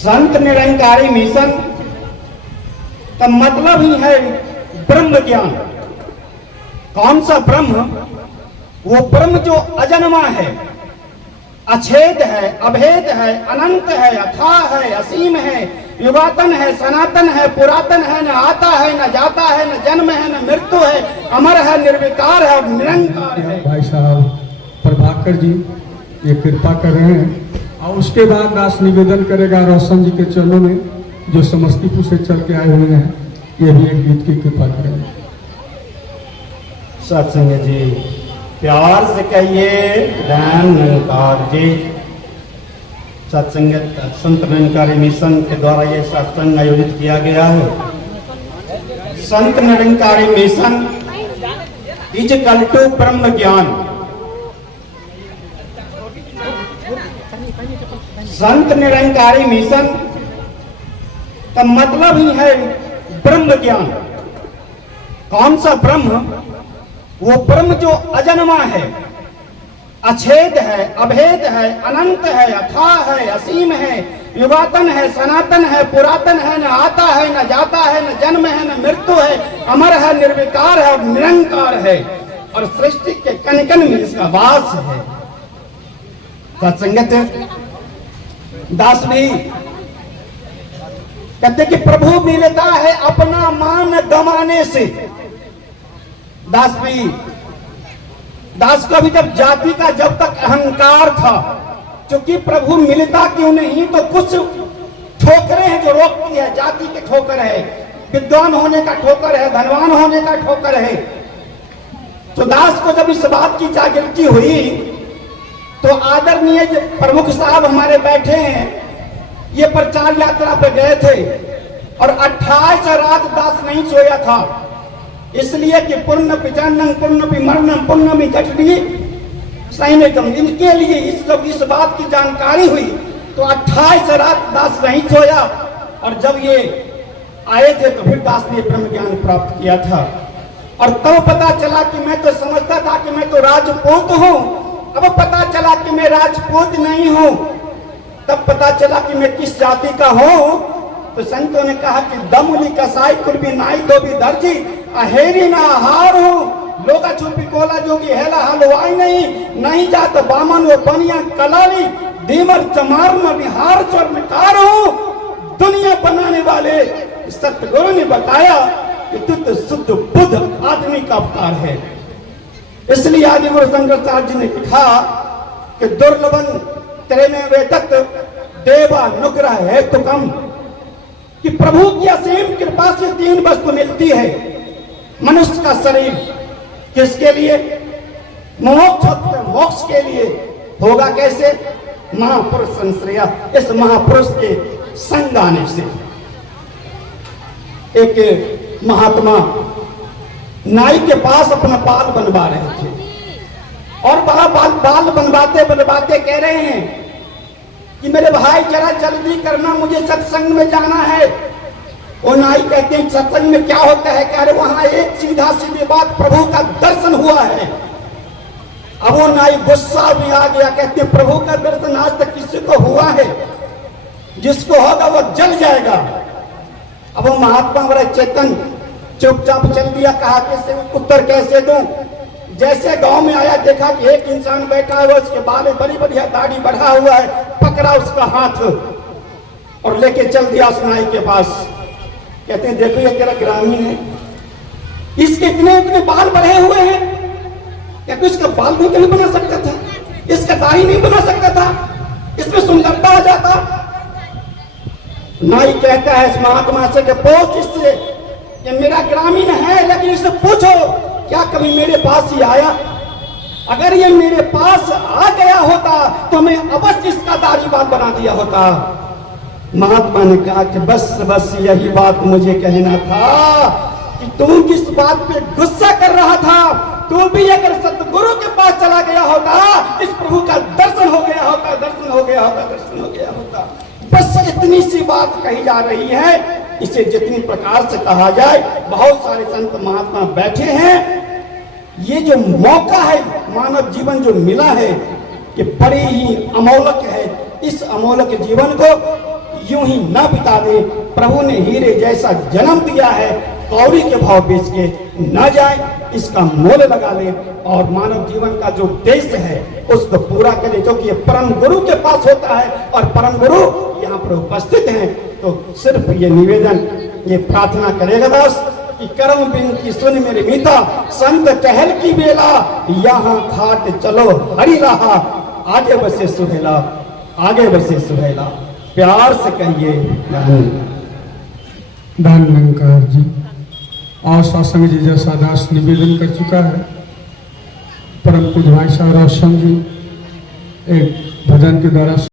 Sant Nirankari mission का मतलब ही है ब्रह्म ज्ञान। कौन सा ब्रह्म? वो ब्रह्म जो अजन्मा है, अछेद है, अभेद है, अनंत है, अथाह है, असीम है, युगातन है, सनातन है, पुरातन है, न आता है, न जाता है, न जन्म है, न मृत्यु है, अमर है, निर्विकार है और निरंकार है। भाई साहब प्रभाकर जी ये कृपा कर रहे हैं और उसके बाद दास निवेदन करेगा रोशन जी के चरणों में जो समस्तीपुर से चल के आए हुए हैं, ये भी एक गीत की कृपा करेंगे। सत्संग जी प्यार से कहिए निरंकार जी। सत्संग संत निरंकारी मिशन के द्वारा ये सत्संग आयोजित किया गया है। संत निरंकारी मिशन इज कल टू ब्रह्म ज्ञान। संत निरंकारी मिशन का मतलब ही है ब्रह्म ज्ञान। कौन सा ब्रह्म? वो ब्रह्म जो अजन्मा है, अछेद है, अभेद है, अनंत है, अथाह है, असीम है, युगातन है, सनातन है, पुरातन है, न आता है, न जाता है, न जन्म है, न मृत्यु है, अमर है, निर्विकार है और निरंकार है और सृष्टि के कण कण में इसका वास है। सत्संगत दास भी कहते कि प्रभु मिलता है अपना मान गमाने से। दास भी दास को भी जब जाति का जब तक अहंकार था, क्योंकि प्रभु मिलता क्यों नहीं, तो कुछ ठोकरें हैं जो रोकती है। जाति के ठोकर है, विद्वान होने का ठोकर है, धनवान होने का ठोकर है। तो दास को जब इस बात की जागृति हुई तो आदरणीय प्रमुख साहब हमारे बैठे हैं, ये प्रचार यात्रा पे गए थे और 28 रात दास नहीं सोया था, इसलिए कि पूर्ण पिचान्नं पूर्ण विमरणं पूर्ण जठरी सैनिकम। इनके लिए इस बात की जानकारी हुई तो 28 रात दास नहीं सोया और जब ये आए थे तो फिर दास ने ब्रह्म ज्ञान प्राप्त किया था। और तब पता चला कि मैं तो समझता था कि मैं तो राजपूत हूं, अब पता चला कि मैं राजपूत नहीं हूं। तब पता चला कि मैं किस जाति का हूं। तो संतों ने कहा कि दमुली कसाई कुर्बी नाई धोबी दर्जी अहेरी ना हार हूं, लोगा छुपी कोला जोगी हेला हलवाई नहीं जात बामन वो बनिया कलाली दीमर चमार में बिहार चोर में कार हूं। दुनिया बनाने वाले सतगुरु ने बताया कि तू तो शुद्ध बुद्ध आदमी का अवतार है। इसलिए आदि गुरु शंकराचार्य जी ने लिखा कि दुर्लभन तेरे में वेदत देवा अनुग्रह है तो कम, कि प्रभु की असीम कृपा से 3 वस्तु मिलती है। मनुष्य का शरीर किसके लिए? मोक्ष के लिए। होगा कैसे? महापुरुष संश्रया, इस महापुरुष के संग आने से। एक महात्मा नाई के पास अपना बाल बनवा रहे थे और बाल बनवाते बनवाते कह रहे हैं कि मेरे भाई जरा जल्दी करना, मुझे सत्संग में जाना है। वो नाई कहते हैं सत्संग में क्या होता है? कह रहे वहां एक सीधा सीधी बात, प्रभु का दर्शन हुआ है। अब वो नाई गुस्सा भी आ गया, कहते हैं प्रभु का दर्शन आज तक किसी को हुआ है? जिसको होगा वो जल जाएगा। अब वो महात्मा बड़ा चेतन चुपचाप चल दिया, कहा कैसे उत्तर कैसे दूं? जैसे गांव में आया देखा कि एक इंसान बैठा हुआ, उसके बाल बड़ी बढ़िया दाढ़ी बढ़ा हुआ है, पकड़ा उसका हाथ और लेके चल दिया उस नाई के पास। कहते हैं देखो ये तेरा ग्रामीण है, इसके इतने बाल बढ़े हुए हैं, क्या इसका बाल भी नहीं बना सकता था? इसका दाढ़ी नहीं बना सकता था? इसमें सुंदरता आ जाता? नाई कहता है इस महात्मा से कि पूछ इससे, ये मेरा ग्रामीण है लेकिन इससे पूछो क्या कभी मेरे पास ही आया? अगर ये मेरे पास आ गया होता तो मैं अवश्य इसका दाढ़ी बाल बना दिया होता। महात्मा ने कहा कि बस यही बात मुझे कहना था कि तू किस बात पे गुस्सा कर रहा था। तू भी अगर सतगुरु के पास चला गया होता, इस प्रभु का दर्शन हो गया होता, दर्शन हो गया होता, दर्शन हो गया होता। बस इतनी सी बात कही जा रही है, इसे जितनी प्रकार से कहा जाए। बहुत सारे संत महात्मा बैठे हैं। ये जो मौका है मानव जीवन जो मिला है, ये बड़ी ही अमोलक है। इस अमोलक जीवन को यूं ही न बिता दे। प्रभु ने हीरे जैसा जन्म दिया है, कौड़ी के भाव बेच के न जाए, इसका मोल लगा ले और मानव जीवन का जो उद्देश्य है उसको पूरा करे, जो कि ये परम गुरु के पास होता है। और परम गुरु यहाँ पर उपस्थित हैं, तो सिर्फ ये निवेदन, ये प्रार्थना करेगा दास कि कर्म बिनती सुन मेरे मीता, संत टहल की बेला, यहाँ खाट चलो हरि रहा, आगे बसे सुहेला, आगे बसे सुहेला। प्यार से कहिए दान निरंकार जी और शासन जी जैसा दास निवेदन कर चुका है। परम पूज्य भाई साहब रोशन जी एक भजन के द्वारा